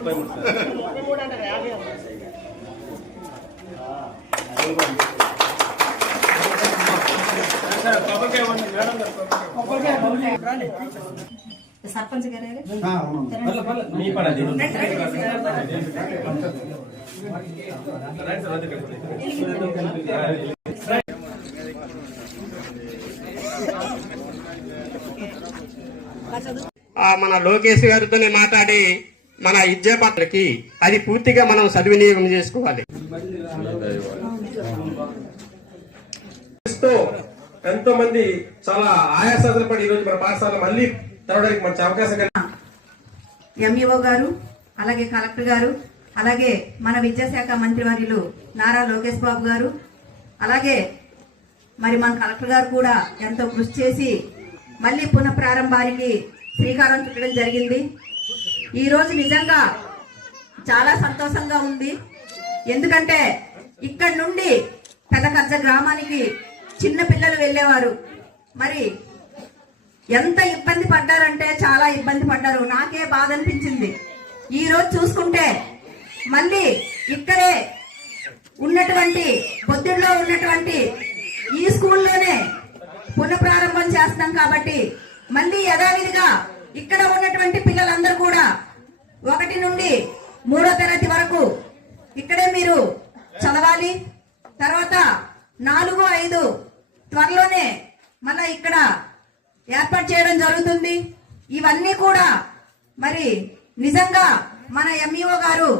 ముప్పై మూడు సార్ సర్పంచ్ గారు మీ మన లోకేష్ గారితోనే మాట్లాడి మన ఇజ్జాపత్రకి అది పూర్తిగా మనం సద్వినియోగం చేసుకోవాలి ఎంతో మంది చాలా ఆయాసాలు పడి ఈరోజు మన పాఠశాల మళ్ళీ తెరవడానికి మంచి అవకాశం. ఎంఈఓ గారు అలాగే కలెక్టర్ గారు అలాగే మన విద్యాశాఖ మంత్రివర్యులు నారా లోకేష్ బాబు గారు అలాగే మరి మన కలెక్టర్ గారు కూడా ఎంతో కృషి చేసి మళ్ళీ పునః ప్రారంభానికి శ్రీకారం చుట్టడం జరిగింది ఈ రోజు నిజంగా చాలా సంతోషంగా ఉంది. ఎందుకంటే ఇక్కడ నుండి పెదకజ్జ గ్రామానికి చిన్న పిల్లలు వెళ్ళేవారు. మరి ఎంత ఇబ్బంది పడ్డారంటే చాలా ఇబ్బంది పడ్డారు. నాకే బాధ అనిపించింది. ఈ రోజు చూసుకుంటే మళ్ళీ ఇక్కడే ఉన్నటువంటి పొద్దుల్లో ఉన్నటువంటి ఈ స్కూల్లోనే పునఃప్రారంభం చేస్తున్నాం కాబట్టి మళ్ళీ యథావిధిగా ఇక్కడ ఉన్నటువంటి పిల్లలందరూ కూడా ఒకటి నుండి మూడో తరగతి వరకు ఇక్కడే మీరు చదవాలి. తర్వాత నాలుగు ఐదు త్వరలోనే మళ్ళా ఇక్కడ ఏర్పాటు చేయడం జరుగుతుంది. ఇవన్నీ కూడా మరి నిజంగా మన ఎంఈఓ గారు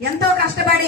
ఎంతో కష్టపడి